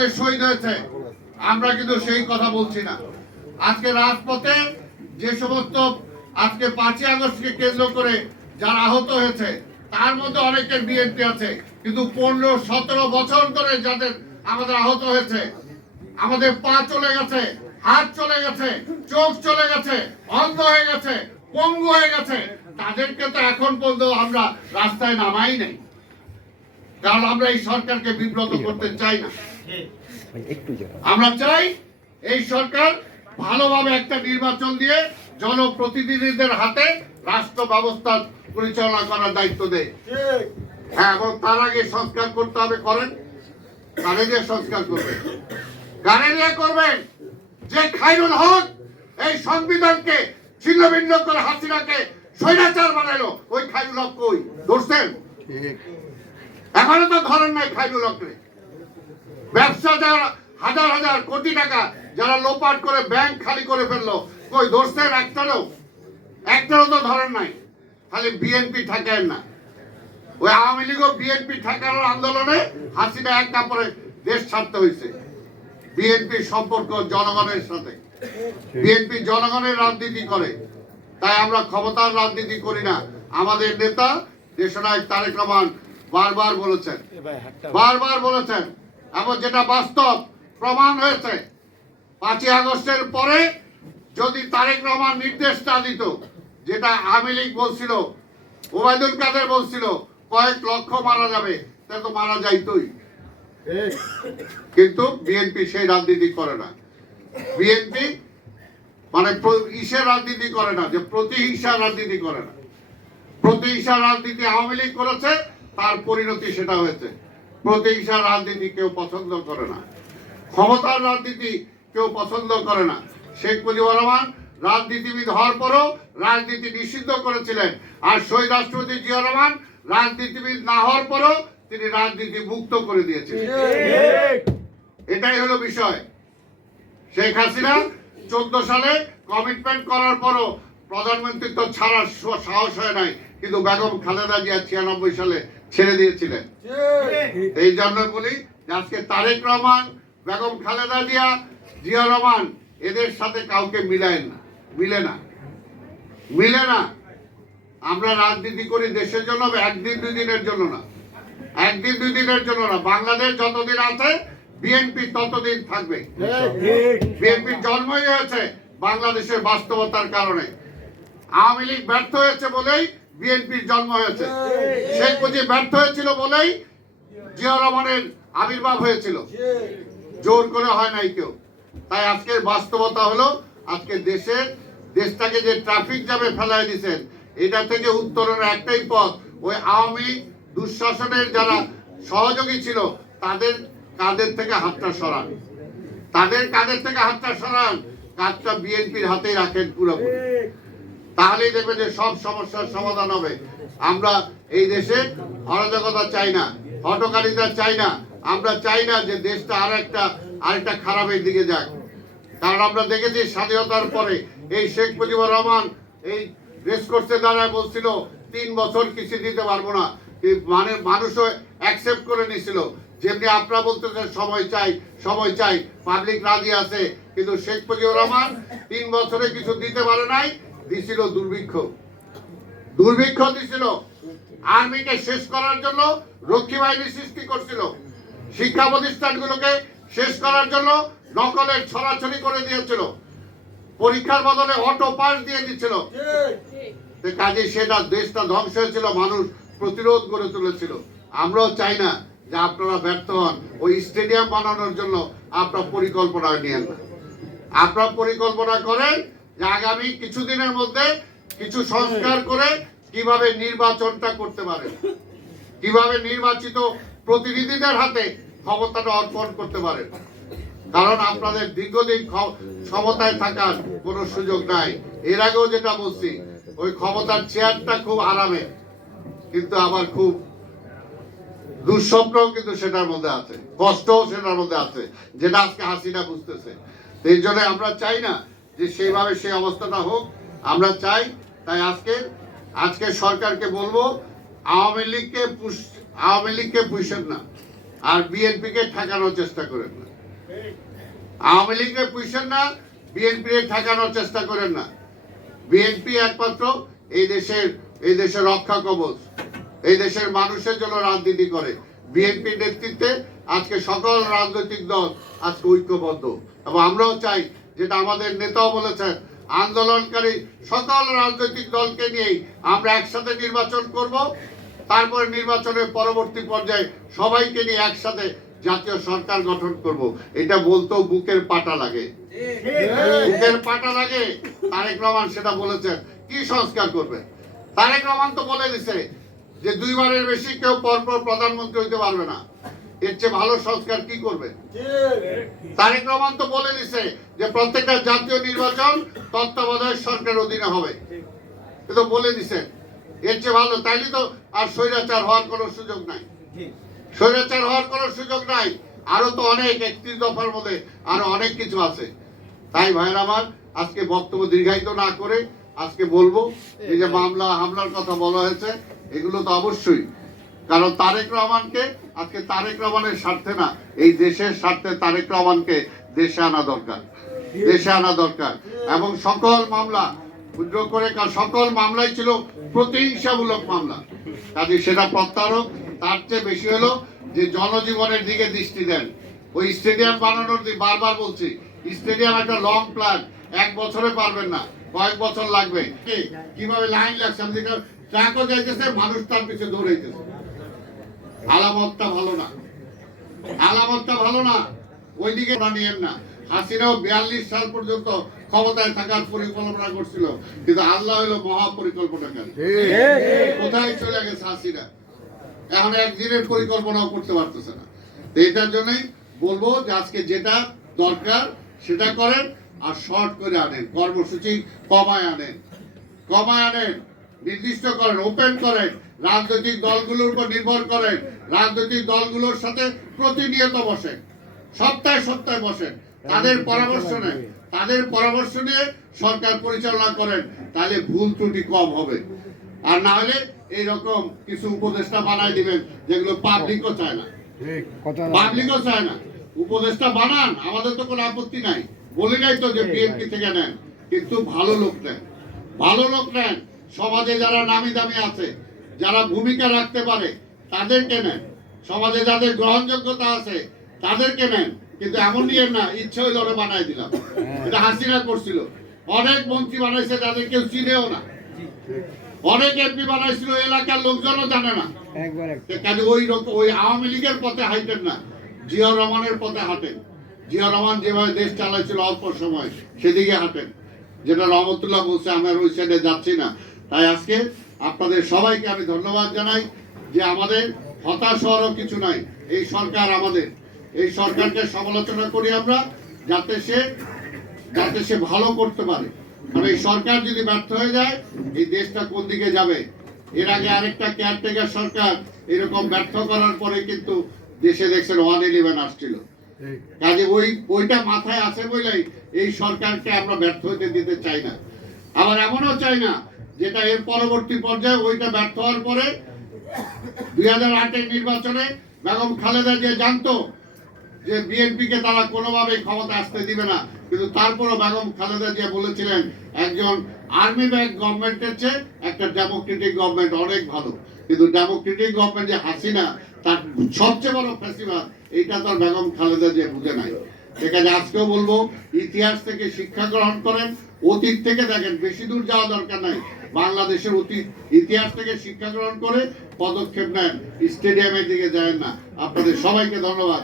আমাদের শহীদ হয়েছে, আমরা কিন্তু সেই কথা বলছি না। আজকে রাজপথে যে সমস্ত আজকে 5ই আগস্টকে কেন্দ্র করে যারা আহত হয়েছে তার মধ্যে অনেকের বিএনপি আছে, কিন্তু 15-17 বছর ধরে যাদের আমাদের আহত হয়েছে, আমাদের পা চলে গেছে, হাত চলে গেছে, চোখ চলে গেছে, অন্ধ হয়ে গেছে, পঙ্গু হয়ে গেছে, তাদেরকে তো এখন পর্যন্ত আমরা রাস্তায় নামাই নাই, কারণ আমরা এই সরকারকে বিব্রত করতে চাই না। আমরা চাই এই সরকার ভালোভাবে একটা নির্বাচন দিয়ে জনপ্রতিনিধিদের হাতে রাষ্ট্র ব্যবস্থা পরিচালনা করার দায়িত্ব দেয়। হ্যাঁ, এবং তার আগে সংস্কার করতে হবে, করেন। কারে দিয়ে সংস্কার করবেন? কারে দিয়ে করবেন? যে খায়রুল হক এই সংবিধানকে ছিন্ন ভিন্ন করে হাসিনাকে স্বৈরাচার বানাইলো, ওই খায়রুল হক কই? ধরছেন? এখনো তো ধরেন নাই খায়রুল হকরে। ব্যবসা যারা হাজার হাজার কোটি টাকা যারা লোপাট করে ব্যাংক খালি করে ফেললো, কই ধরছেন? একটারও তো ধরেন নাই। খালি বিএনপি ঠেকায় না। ওই আওয়ামী লীগ ও বিএনপি ঠেকানোর আন্দোলনে হাসিনা এক কাপড়ে দেশ ছাড়তে হয়েছে। বিএনপি সম্পর্ক জনগণের সাথে, বিএনপি জনগণের রাজনীতি করে, তাই আমরা ক্ষমতার রাজনীতি করি না। আমাদের নেতা দেশনায়ক তারেক রহমান বারবার বলেছেন এবং যেটা বাস্তব প্রমাণ হয়েছে, 5ই আগস্টের পরে যদি তারেক রহমান নির্দেশ না দিত, যেটা আওয়ামী লীগ বলছিল, ওবায়দুল কাদের বলছিল কয়েক লক্ষ মারা যাবে, তা তো মারা যাইতই। কিন্তু বিএনপি সেই রাজনীতি করে না। বিএনপি মানে ইসের রাজনীতি করে না, যে প্রতিহিংসার রাজনীতি করে না। প্রতিহিংসার রাজনীতি আওয়ামী লীগ করেছে, তার পরিণতি সেটা হয়েছে। প্রতিহিংসার রাজনীতি কেউ পছন্দ করে না, ক্ষমতার রাজনীতি কেউ পছন্দ করে না। শেখ মুজিবুর রহমান রাজনীতিবিদ হওয়ার পরও রাজনীতি নিষিদ্ধ করেছিলেন, আর শহীদ রাষ্ট্রপতি জিয়া রহমান রাজনীতিবিদ না হওয়ার পরও তিনি রাজনীতি মুক্ত করে দিয়েছিলেন। এটাই হলো বিষয়। শেখ হাসিনা 14 সালে কমিটমেন্ট করার পরও প্রধানমন্ত্রী তো ছাড়ার সাহস হয় নাই, কিন্তু বেগম খালেদা জিয়া 96 সালে ছেড়ে দিয়েছিলেন। এই জন্য বলি আজকে তারেক রহমান, বেগম খালেদা জিয়া রহমান এদের সাথে কাউকে মিলে না। আমরা রাজনীতি করি দেশের জন্য, একদিন দুই দিনের জন্য না। বাংলাদেশ যতদিন আছে বিএনপি ততদিন থাকবে। বিএনপির জন্মই হয়েছে বাংলাদেশের বাস্তবতার কারণে। আওয়ামী লীগ ব্যর্থ হয়েছে বলেই বিএনপির জন্ম হয়েছে। শেখ মুজিব ব্যর্থ হয়েছিল বলেই জিয়া রহমানের আবির্ভাব হয়েছিল, জোর করে হয় নাই কেউ। তাই আজকের বাস্তবতা হলো, আজকে দেশটাকে যে ট্রাফিক জ্যামে ফেলায় দিয়েছেন, এটা থেকে উত্তরণের একটাই পথ, ওই আওয়ামী দুঃশাসনের যারা সহযোগী ছিল তাদের কাঁধের থেকে হাতটা সরান, কাজটা বিএনপির হাতেই রাখেন পুরোপুরি। তাহলেই দেখবেন যে সব সমস্যার সমাধান হবে। আমরা এই দেশে অরাজকতা চাই না, হটকারিতা চাই না। আমরা চাই না যে দেশটা আরেকটা খারাপের দিকে যাক। কারণ আমরা দেখেছি স্বাধীনতার পরে এই শেখ মুজিবুর রহমান এই রেস কোর্সে দাঁড়ায় বলছিল 3 বছর কিছু দিতে পারবো না, মানে মানুষও অ্যাকসেপ্ট করে নিছিল। যেমনি আপনারা বলতেছেন সময় চাই, পাবলিক রাজি আছে, কিন্তু শেখ মুজিবুর রহমান 3 বছরে কিছু দিতে পারে নাই, দিছিল দুর্ভিক্ষ দিছিল। আর্মিকে শেষ করার জন্য রক্ষী বাহিনী সৃষ্টি করছিল, শিক্ষা প্রতিষ্ঠানগুলোকে শেষ করার জন্য নকলের ছড়াছড়ি করে দিয়েছিল, পরীক্ষার বদলে অটো পাস দিয়ে দিচ্ছিল। কাজে সেটা দেশটা ধ্বংস হয়েছিল, মানুষ প্রতিরোধ করে তুলেছিল। আমরাও চাই না যে আপনারা ব্যর্থ হন। ওই স্টেডিয়াম বানানোর জন্য আপনার পরিকল্পনা নিয়েন না। আপনারা পরিকল্পনা করেন যে আগামী কিছুদিনের মধ্যে কিছু সংস্কার করে কিভাবে নির্বাচনটা করতে পারেন, কিভাবে নির্বাচিত প্রতিনিধিদের হাতে ক্ষমতাটা অর্পণ করতে পারেন। কারণ আপনাদের দীর্ঘদিন ক্ষমতায় থাকার কোনো সুযোগ নাই। এর আগেও যেটা বলছি, ওই ক্ষমতার চেয়ারটা খুব আরামে, কিন্তু আবার খুব দুঃস্বপ্নও কিন্তু সেটার মধ্যে আছে, কষ্টও সেটার মধ্যে আছে, যেটা আজকে হাসিনা বুঝতেছে। এই জন্য আমরা চাই না যে সেইভাবে সেই অবস্থাটা হোক। আমরা চাই, তাই আজকে সরকারকে বলবো আওয়ামী লীগকে পুষেন না, আর বিএনপিকে ঠেকানোর চেষ্টা করেন না। আওয়ামী লীগকে পুষেন না, বিএনপি ঠেকানোর চেষ্টা করেন না। বিএনপি একমাত্র এই দেশের রক্ষা কবচ, এই দেশের মানুষের জন্য রাজনীতি করে। বিএনপির নেতৃত্বে আজকে সকল রাজনৈতিক দল আজকে ঐক্যবদ্ধ, এবং আমরাও চাই, যেটা আমাদের নেতাও বলেছেন, আন্দোলনকারী সকল রাজনৈতিক দলকে নিয়েই আমরা একসাথে নির্বাচন করব। তারপরে নির্বাচনের পরবর্তী পর্যায়ে সবাইকে নিয়ে একসাথে জাতীয় সরকার গঠন করব। এটা বলতেও বুকের পাটা লাগে, বুকের পাটা লাগে। তারেক রহমান সেটা বলেছেন। কি সংস্কার করবে? তারেক রহমান তো বলে দিছে যে 2 বারের বেশি কেউ পরপর প্রধানমন্ত্রী হইতে পারবে না। এর চেয়ে ভালো সংস্কার কি করবে? তারেক রহমান তো বলে দিছে যে প্রত্যেকটা জাতীয় নির্বাচন তত্ত্বাবধায়ক সরকারের অধীনে হবে। কিন্তু বলে দিছে এর চেয়ে ভালো, তাইলে তো আর স্বৈরাচার হওয়ার কোনো সুযোগ নাই। স্বৈরাচার হওয়ার কোনো সুযোগ নাই। আরো তো অনেক 31 দফার মধ্যে আরো অনেক কিছু আছে। তাই ভাইরা আমার, আজকে বক্তব্য দীর্ঘায়িত না করে আজকে বলবো, এই যে মামলা হামলার কথা বলা হয়েছে, এগুলো তো অবশ্যই, কারণ তারেক রহমানকে আজকে তারেক রহমানের স্বার্থে না, এই দেশের স্বার্থে তারেক রহমানকে দেশে আনা দরকার, দেশে আনা দরকার। এবং সকল মামলা উদ্যোগ করে, কারণ সকল মামলাই ছিল প্রতিহিংসামূলক মামলা, কাজে সেটা প্রত্যারোপ। তার চেয়ে বেশি হলো যে জনজীবনের দিকে দৃষ্টি দেন। ওই স্টেডিয়াম বানানোর দিকে বারবার বলছি, স্টেডিয়াম একটা লং প্ল্যান, 1 বছরে পারবেন না, কয়েক বছর লাগবে। কিভাবে লাইন লাগছে, আমি ট্রাকও যাইতেছে, মানুষ তার পিছনে দৌড়াইতেছে। আলামতটা ভালো না, আলামতটা ভালো না। ওইদিকে নিয়েন না। হাসিনাও 42 সাল পর্যন্ত ক্ষমতায় থাকার পরিকল্পনা করছিল, কিন্তু আল্লাহ হলো মহাপরিকল্পনাকারী। কোথায় চলে গেছে হাসিনা? এখন একদিনের পরিকল্পনাও করতে পারতেছে না। এটার জন্যই বলবো যে আজকে যেটা দরকার সেটা করেন, আর শর্ট করে আনেন, কর্মসূচি কমায় আনেন, কমায় আনেন, নির্দিষ্ট করেন, ওপেন করেন, রাজনৈতিক দলগুলোর উপর নির্ভর করেন, রাজনৈতিক দলগুলোর সাথে প্রতিনিয়ত বসেন, সপ্তাহে সপ্তাহে বসেন, তাদের পরামর্শ নেন, তাদের পরামর্শ নিয়ে সরকার পরিচালনা করেন, তাহলে ভুল ত্রুটি কম হবে। আর না হলে এইরকম কিছু উপদেষ্টা বানাই দিবেন যেগুলো পাবলিকও চায় না, পাবলিকও চায় না। উপদেষ্টা বানান, আমাদের তো কোনো আপত্তি নাই, বলি নাই তো যে বিএনপি থেকে নেন, কিন্তু ভালো লোক নেন, ভালো লোক নেন। সমাজে যারা নামি দামি আছে, যারা ভূমিকা রাখতে পারে, তাদেরকে নেন। সমাজে যাদের গ্রহণযোগ্যতা আছে তাদেরকে নেন, কিন্তু এমন নিয়ে না ইচ্ছা হইলে ওরা বানাই দিলাম। এটা হাসিনা করছিল, অনেক মন্ত্রী বানাইছে যাদের কেউ চিনেও না, অনেক এমপি বানাইছিল এলাকার লোকজনও জানে না। কাজে ওই আওয়ামী লীগের পথে হাঁটেন না, জিয়াউর রহমানের পথে হাঁটেন। জিয়াউর রহমান যেভাবে দেশ চালাইছিল অল্প সময়, সেদিকে হাঁটেন। যেটা রহমতুল্লাহ বলছে, আমি আর ওই সাইডে যাচ্ছি না। তাই আজকে আপনাদের সবাইকে আমি ধন্যবাদ জানাই যে আমাদের হতাশ হওয়ারও কিছু নাই। এই সরকার আমাদের, এই সরকারকে সমালোচনা করি আমরা, যাতে সে ভালো করতে পারে। কারণ এই সরকার যদি ব্যর্থ হয়ে যায়, এই দেশটা কোন দিকে যাবে? এর আগে আরেকটা কেয়ারটেকার সরকার এরকম ব্যর্থ করার পরে কিন্তু দেশে দেখছেন 111 আসছিল। কাজে ওইটা মাথায় আছে বলেই এই সরকারকে আমরা ব্যর্থ হতে দিতে চাই না। আবার এমনও চাই না যেটা এর পরবর্তী পর্যায়ে ওইটা ব্যর্থ হওয়ার পরে 2008-এর নির্বাচনে বেগম খালেদা জিয়া জানতো যে বিএনপিকে তারা কোনোভাবেই ক্ষমতা আসতে দিবে না, কিন্তু তারপরও বেগম খালেদা জিয়া বলেছিলেন একজন আর্মি ব্যাক গভর্নমেন্টের চেয়ে একটা ডেমোক্রেটিক গভর্নমেন্ট অনেক ভালো। কিন্তু ডেমোক্রেটিক গভর্নমেন্ট যে হাসিনা, তার সবচেয়ে বড় ফ্যাসিবাদ, এইটা তো বেগম খালেদা জিয়া বুঝে নাই। সেখানে আজকেও বলবো, ইতিহাস থেকে শিক্ষা গ্রহণ করেন, অতীত থেকে দেখেন, বেশি দূর যাওয়া দরকার নাই। বাংলাদেশের অতীত ইতিহাস থেকে শিক্ষা গ্রহণ করে পদক্ষেপ নেন, স্টেডিয়ামের দিকে যায় না। আপনাদের সবাইকে ধন্যবাদ।